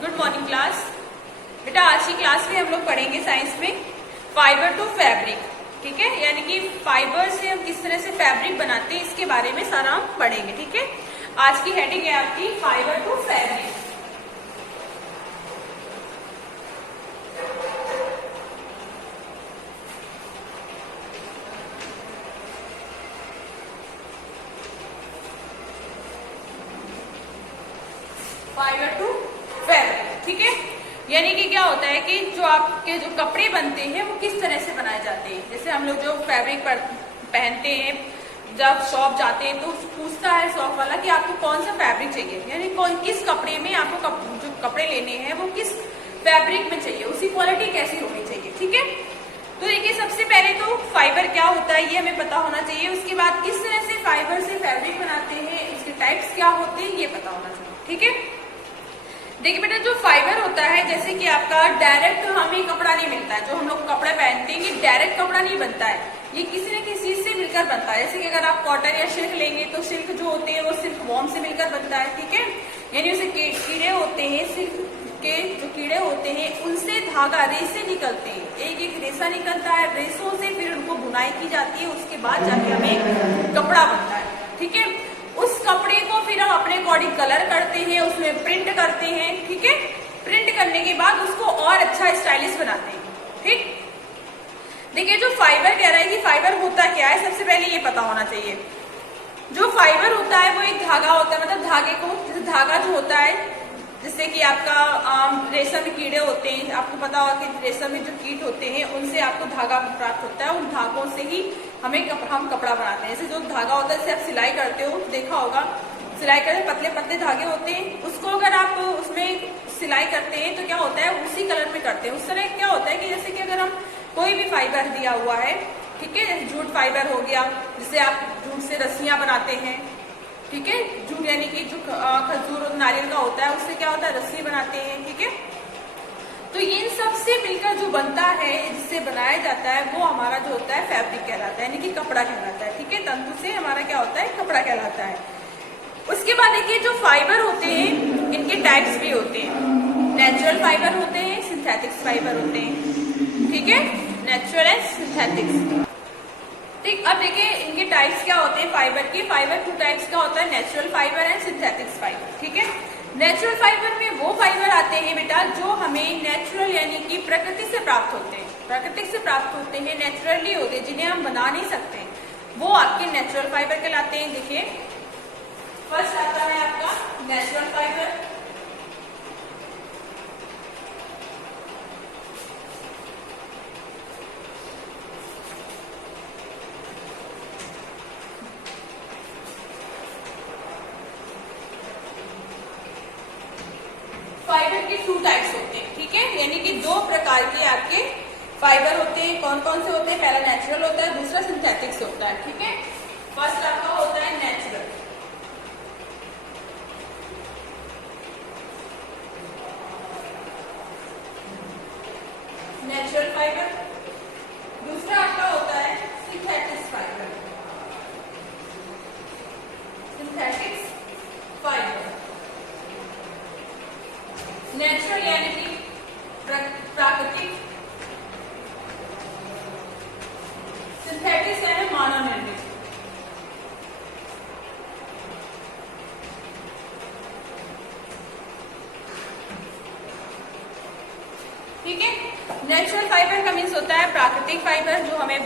Good morning class. बेटा आज की क्लास में हम लोग पढ़ेंगे साइंस में फाइबर टू फैब्रिक, ठीक है। यानी कि फाइबर से हम किस तरह से फैब्रिक बनाते हैं इसके बारे में सारा हम पढ़ेंगे, ठीक है। आज की हेडिंग है आपकी fibre to fabric. Fibre to fabric, ठीक है। यानी कि क्या होता है कि जो आपके जो कपड़े बनते हैं वो किस तरह से बनाए जाते हैं। जैसे हम लोग जो फैब्रिक पहनते हैं, जब शॉप जाते हैं तो पूछता है शॉप वाला कि आपको कौन सा फैब्रिक चाहिए, यानी किस कपड़े में आपको जो कपड़े लेने हैं वो किस फैब्रिक में चाहिए, उसकी क्वालिटी कैसी होनी चाहिए, ठीक है। तो देखिए सबसे पहले तो फाइबर क्या होता है ये हमें पता होना चाहिए। उसके बाद किस तरह से फाइबर से फैब्रिक बनाते हैं, उसके टाइप्स क्या होते हैं ये पता होना चाहिए, ठीक है। देखिए बेटा जो फाइबर होता है, जैसे कि आपका डायरेक्ट हमें कपड़ा नहीं मिलता है, जो हम लोग कपड़े पहनते हैं ये डायरेक्ट कपड़ा नहीं बनता है, ये किसी न किसी चीज से मिलकर बनता है। जैसे कि अगर आप कॉटन या सिल्क लेंगे तो सिल्क जो होते हैं वो सिल्क वॉर्म से मिलकर बनता है, ठीक है। यानी उसे कीड़े होते हैं, सिल्क के जो कीड़े होते हैं उनसे धागा रेसे निकलते हैं, एक एक रेसा निकलता है, रेसों से फिर उनको बुनाई की जाती है, उसके बाद जाके हमें कपड़ा बनता है, ठीक है। उस कपड़े को फिर हम अपने अकॉर्डिंग कलर करते हैं, उसमें प्रिंट करते हैं, ठीक है। प्रिंट करने के बाद उसको और अच्छा स्टाइलिश बनाते हैं, ठीक। देखिए जो फाइबर कह रहा है कि फाइबर होता क्या है, सबसे पहले ये पता होना चाहिए। जो फाइबर होता है वो एक धागा होता है, मतलब धागे को, जैसे धागा जो होता है जिससे कि आपका रेशम में कीड़े होते हैं, आपको पता होगा कि रेशम में जो कीट होते हैं उनसे आपको धागा प्राप्त होता है, उन धागों से ही हम कपड़ा बनाते हैं। जैसे जो धागा होता है जैसे आप सिलाई करते हो, देखा होगा सिलाई करते पतले पतले धागे होते हैं, उसको अगर आप उसमें सिलाई करते हैं तो क्या होता है उसी कलर में करते हैं। उस तरह क्या होता है कि जैसे कि अगर हम कोई भी फाइबर दिया हुआ है, ठीक है, जैसे जूट फाइबर हो गया, जिससे आप जूट से रस्सियां बनाते हैं, ठीक है। जूट यानी कि जो खजूर और नारियल का होता है उससे क्या होता है रस्सी बनाते हैं, ठीक है। तो इन सब से मिलकर जो बनता है, जिससे बनाया जाता है वो हमारा जो होता है फैब्रिक कहलाता है, यानी कि कपड़ा कहलाता है, ठीक है। तंतु से हमारा क्या होता है कपड़ा कहलाता है। उसके बाद देखिए जो फाइबर होते हैं इनके टाइप्स भी होते हैं, नेचुरल फाइबर होते हैं, सिंथेटिक्स फाइबर होते हैं, ठीक है, नेचुरल एंड सिंथेटिक्स, ठीक। अब देखिए इनके टाइप्स क्या होते हैं फाइबर के। फाइबर टू टाइप्स का होता है, natural fibre and synthetics fibre, ठीक है। नेचुरल फाइबर में वो फाइबर आते हैं बेटा जो हमें नेचुरल यानी कि प्रकृति से प्राप्त होते हैं, प्राकृतिक से प्राप्त होते हैं, नेचुरली होते हैं, जिन्हें हम बना नहीं सकते, वो आपके नेचुरल फाइबर कहलाते हैं। देखिए फर्स्ट आता है आपका नेचुरल फाइबर, फाइबर के टू टाइप्स होते हैं, ठीक है। यानी कि दो प्रकार के आपके फाइबर होते हैं। कौन कौन से होते हैं, पहला नेचुरल होता है, दूसरा सिंथेटिक्स होता है, ठीक है। फर्स्ट आपका होता है नेचुरल, नेचुरल फाइबर। दूसरा आपका होता है synthetics fibre, synthetics fibre. Natural यानी कि प्राकृतिक, सिंथेटिक्स यानी मानव निर्मित, ठीक है। नेचुरल फाइबर का मीन्स होता है प्राकृतिक फाइबर जो हमें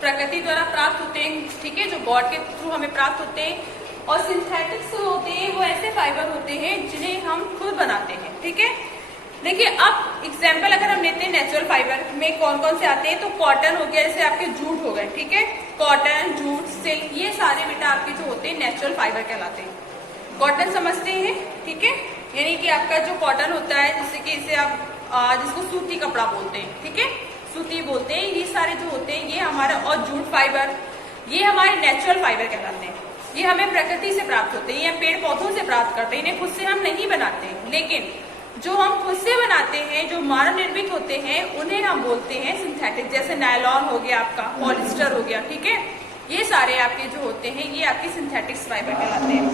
प्रकृति द्वारा प्राप्त होते हैं, ठीक है, जो गॉड के थ्रू हमें प्राप्त होते हैं। और सिंथेटिक्स होते हैं वो ऐसे फाइबर होते हैं जिन्हें हम खुद बनाते हैं, ठीक है। देखिए अब एग्जाम्पल अगर हम लेते हैं नेचुरल फाइबर में कौन कौन से आते हैं, तो कॉटन हो गया, जैसे आपके जूट हो गए, ठीक है, कॉटन, जूट, सिल्क, ये सारे बेटा आपके जो होते हैं नेचुरल फाइबर कहलाते हैं। कॉटन समझते हैं, ठीक है, यानी कि आपका जो कॉटन होता है जैसे कि इसे आप जिसको सूती कपड़ा बोलते हैं, ठीक है, सूती बोलते हैं, ये सारे जो होते हैं ये हमारा, और जूट फाइबर ये हमारे नेचुरल फाइबर कहलाते हैं। ये हमें प्रकृति से प्राप्त होते हैं, ये पेड़ पौधों से प्राप्त करते हैं, इन्हें खुद से हम नहीं बनाते हैं। लेकिन जो हम खुद से बनाते हैं, जो मानव निर्मित होते हैं, उन्हें हम बोलते हैं सिंथेटिक, जैसे नायलॉन हो गया, आपका पॉलिस्टर हो गया, ठीक है। ये सारे आपके जो होते हैं ये आपके सिंथेटिक्स फाइबर कहलाते हैं।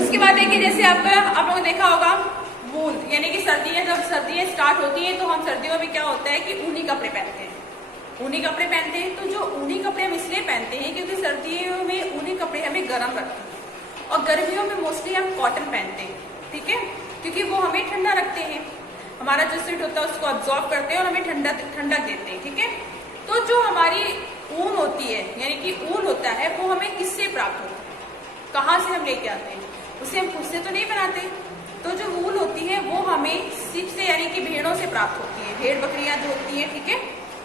उसके बाद देखिए जैसे आपका आप लोगों ने देखा होगा वूल, यानी कि सर्दियां, जब सर्दियां स्टार्ट होती हैं तो हम सर्दियों में क्या होता है कि ऊनी कपड़े पहनते हैं, ऊनी कपड़े पहनते हैं। तो जो ऊनी कपड़े हम इसलिए पहनते हैं क्योंकि सर्दियों में ऊनी कपड़े हमें गर्म रखते हैं और गर्मियों में मोस्टली हम कॉटन पहनते हैं, ठीक है, क्योंकि वो हमें ठंडा रखते हैं, हमारा जो स्वेट होता है उसको अब्जॉर्ब करते हैं और हमें ठंडक देते हैं, ठीक है। तो जो हमारी ऊन होती है, यानी कि ऊन होता है, वो हमें किससे प्राप्त होता है, कहाँ से हम लेके आते हैं, उसे हम खुद से तो नहीं बनाते। तो जो ऊन होती है वो हमें सीप से, यानी कि भेड़ों से प्राप्त होती है, भेड़ बकरियां जो होती है, ठीक है,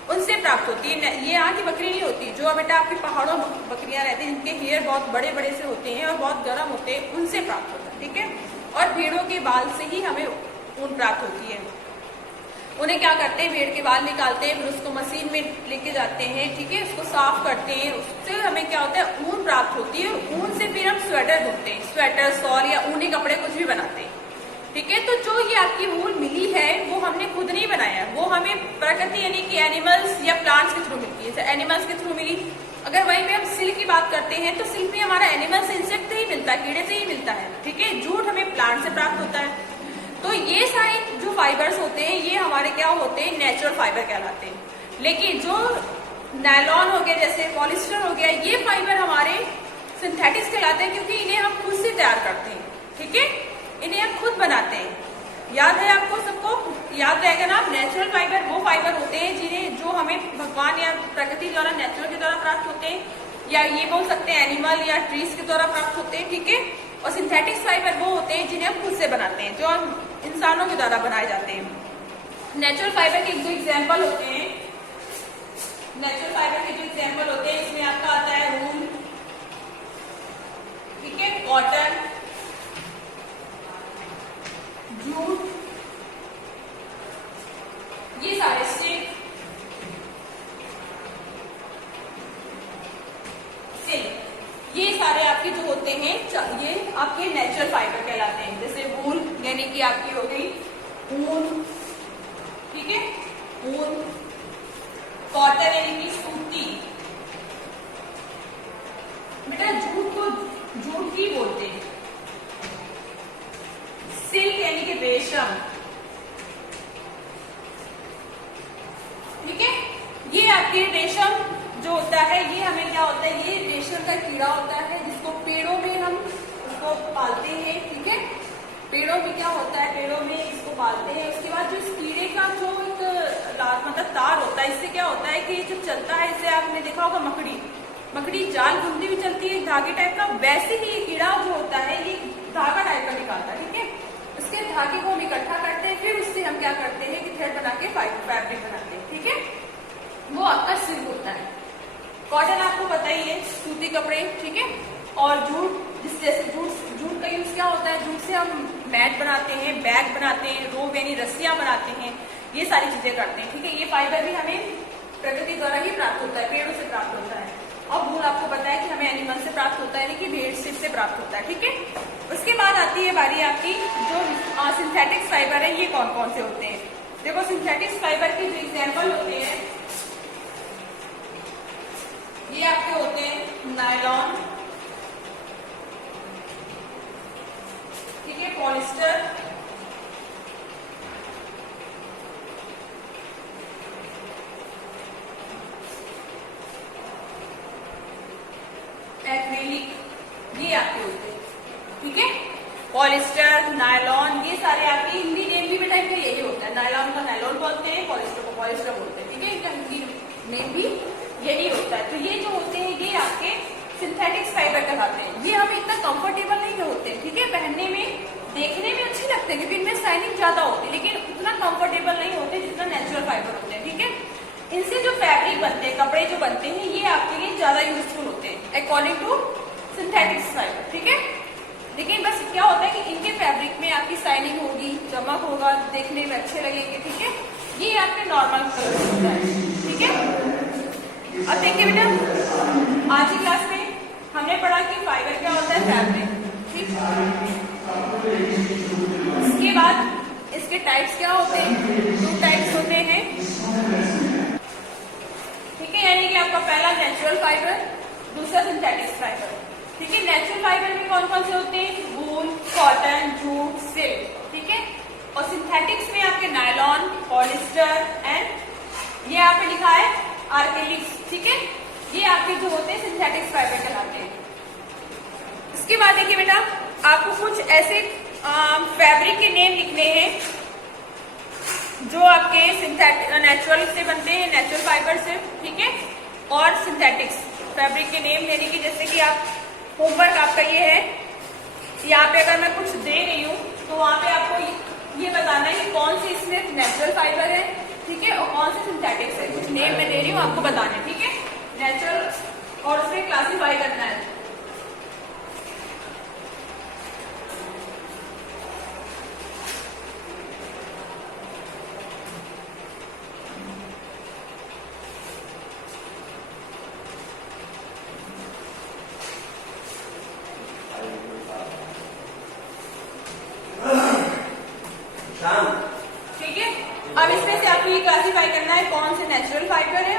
उनसे प्राप्त होती है। ये यहाँ की बकरी नहीं होती, जो बेटा आपके पहाड़ों बकरियां रहती हैं जिनके हेयर बहुत बड़े बड़े से होते हैं और बहुत गर्म होते हैं, उनसे प्राप्त होता है, ठीक है। और भेड़ों के बाल से ही हमें ऊन प्राप्त होती है। उन्हें क्या करते हैं, भेड़ के बाल निकालते हैं, फिर उसको मशीन में लेके जाते हैं, ठीक है, उसको साफ करते हैं, उससे हमें क्या होता है, ऊन प्राप्त होती है। ऊन से फिर हम स्वेटर बुनते हैं, स्वेटर, शॉल या ऊनी कपड़े कुछ भी बनाते हैं, ठीक है। तो जो ये आपकी ऊन मिली है वो हमने खुद नहीं बनाया, वो हमें प्रकृति यानी कि एनिमल्स या प्लांट्स के थ्रू मिलती है। एनिमल्स के थ्रू मिली। अगर वहीं पे हम सिल्क की बात करते हैं तो सिल्क भी हमारा एनिमल से, इंसेक्ट से ही मिलता है, कीड़े से ही मिलता है, ठीक है। जूट हमें प्लांट से प्राप्त होता है। तो ये सारे जो फाइबर्स होते हैं ये हमारे क्या होते हैं, नेचुरल फाइबर कहलाते हैं। लेकिन जो नायलॉन हो गया, जैसे पॉलिस्टर हो गया, ये फाइबर हमारे सिंथेटिक्स कहलाते हैं, क्योंकि इन्हें हम खुद से तैयार करते हैं, ठीक है, इन्हें हम खुद बनाते हैं। याद है आपको, सबको याद रहेगा ना, नेचुरल फाइबर वो फाइबर होते हैं जिन्हें, जो हमें भगवान या प्रकृति द्वारा, नेचुरल के द्वारा प्राप्त होते हैं, या ये बोल सकते हैं एनिमल या ट्रीज के द्वारा प्राप्त होते हैं, ठीक है। और सिंथेटिक फाइबर वो होते हैं जिन्हें हम खुद से बनाते हैं, जो हम इंसानों के द्वारा बनाए जाते हैं। नेचुरल फाइबर के जो एग्जाम्पल होते हैं, नेचुरल फाइबर के जो एग्जाम्पल होते हैं, इसमें आपका आता है वूल, ठीक है, कॉटन, जूट, ये सारे सिल्क, ये सारे आपके जो होते हैं ये आपके नेचुरल फाइबर कहलाते हैं। जैसे वूल यानी कि आपकी हो गई ऊन, ठीक है, ऊन, कॉटन यानी कि सूती, बेटा जूट को जूट ही बोलते हैं, सिल्क यानी कि रेशम, ठीक है। ये आपके रेशम जो होता है, ये हमें क्या होता है, ये रेशम का कीड़ा होता है जिसको पेड़ों में हम उसको पालते हैं, ठीक है। पेड़ों में क्या होता है, पेड़ों में इसको पालते हैं। उसके बाद जो इस कीड़े का जो एक मतलब तार होता है, इससे क्या होता है कि जब चलता है, इससे आपने देखा होगा मकड़ी जाल बुनती हुई चलती है धागे टाइप का, वैसे ही ये कीड़ा जो होता है ये धागा टाइप का निकालता है, ठीक है। उसके धागे को हम इकट्ठा करते हैं, फिर उससे हम क्या करते हैं कि थ्रेड बना के फैब्रिक बनाते हैं, ठीक है। वो आपका सिल्क होता है। कॉटन आपको पता ही है, सूती कपड़े, ठीक है। और जूट, जिस जैसे जूट का यूज क्या होता है, जूट से हम मैट बनाते हैं, बैग बनाते हैं, रोब यानी रस्सियां बनाते हैं, ये सारी चीजें करते हैं, ठीक है। ये फाइबर भी हमें प्रकृति द्वारा ही प्राप्त होता है, पेड़ों से प्राप्त होता है। और वूल आपको पता है कि हमें एनिमल से प्राप्त होता है, लेकिन भेड़ से प्राप्त होता है, ठीक है। उसके बाद आती है बारी आपकी जो सिंथेटिक फाइबर है, ये कौन कौन से होते हैं। देखो सिंथेटिक फाइबर के जो एग्जाम्पल होते हैं, ये आपके होते हैं नायलॉन, ठीक है, पॉलिस्टर, एक्रिलिक, ये आपके होते हैं, ठीक है। पॉलिस्टर, नायलॉन, ये सारे आपके हिंदी नेम भी बेटा इनका यही होता है। नायलॉन का नायलॉन बोलते हैं, पॉलिस्टर को पॉलिस्टर बोलते हैं, ठीक है। इनका हिंदी नेम भी यही होता है। तो ये जो होते हैं ये आपके सिंथेटिक फाइबर कहलाते हैं। ये हमें इतना कंफर्टेबल नहीं होते, ठीक है, पहनने में, देखने में अच्छे लगते हैं क्योंकि इनमें शाइनिंग ज्यादा होती है, लेकिन उतना कंफर्टेबल नहीं होते जितना नेचुरल फाइबर होते हैं, ठीक है। इनसे जो फैब्रिक बनते हैं, कपड़े जो बनते हैं, ये आपके लिए ज्यादा यूजफुल होते हैं अकॉर्डिंग टू सिंथेटिक फाइबर, ठीक है। लेकिन बस क्या होता है कि इनके फैब्रिक में आपकी शाइनिंग होगी, चमक होगा, देखने में अच्छे लगेंगे, ठीक है। ये आपके नॉर्मल कलर होता है, ठीक है। अब देखिए बेटा, आज की क्लास में हमने पढ़ा कि फाइबर क्या होता है, फैब्रिक, ठीक। इसके बाद इसके टाइप्स क्या होते हैं, 2 टाइप्स होते हैं, ठीक है। यानी कि आपका पहला नेचुरल फाइबर, दूसरा सिंथेटिक फाइबर, ठीक है। नेचुरल फाइबर में कौन कौन से होते हैं, वूल, कॉटन, जूट, सिल्क, ठीक है। सिंथेटिक्स में आपके नायलॉन, पॉलिस्टर एंड ये यहाँ पे लिखा है आर्केलिक्स, ठीक है। ये आपके जो होते हैं सिंथेटिक्स फाइबर कहलाते हैं। इसके बाद देखिए बेटा, आपको कुछ ऐसे फैब्रिक के नेम लिखने हैं जो आपके सिंथेटिक नेचुरल से बनते हैं, नेचुरल फाइबर से, ठीक है, और सिंथेटिक्स फैब्रिक के नेम लेने की। जैसे कि आप होमवर्क आपका ये है, यहाँ पे अगर मैं कुछ दे रही हूँ तो वहां पे आपको ये बताना है कि कौन सी इसमें नेचुरल फाइबर है, ठीक है, और कौन सी सिंथेटिक्स है। कुछ नेम मैं दे रही हूँ आपको बताने, ठीक है, नेचुरल, और उसमें क्लासीफाई करना है। ठीक है, अब इसमें से आपको ये क्लासीफाई करना है कौन से नेचुरल फाइबर है